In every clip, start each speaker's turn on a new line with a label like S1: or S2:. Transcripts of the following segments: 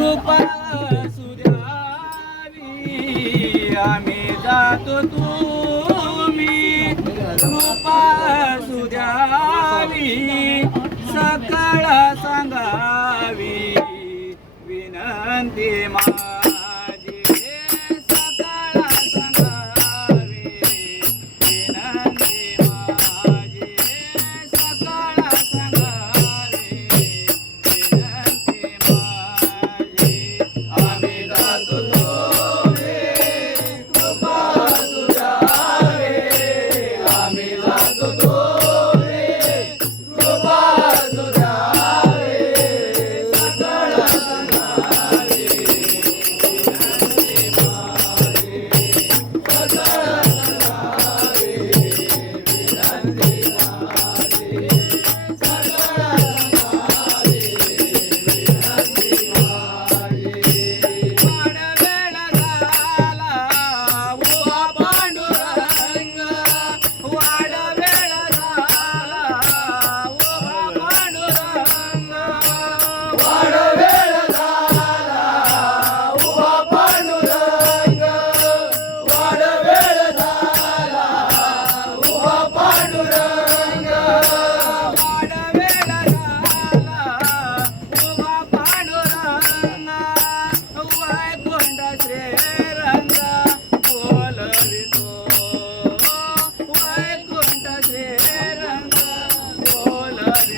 S1: कृपा सुधावी. आम्ही जातो तुम्ही. कृपा सुधावी. सकाळ सांगावी. विनंती मा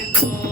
S1: Lord.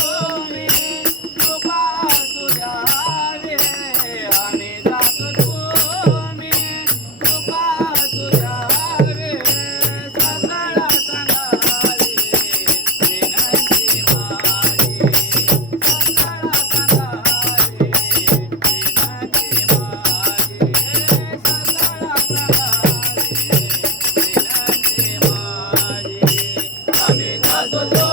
S1: todo.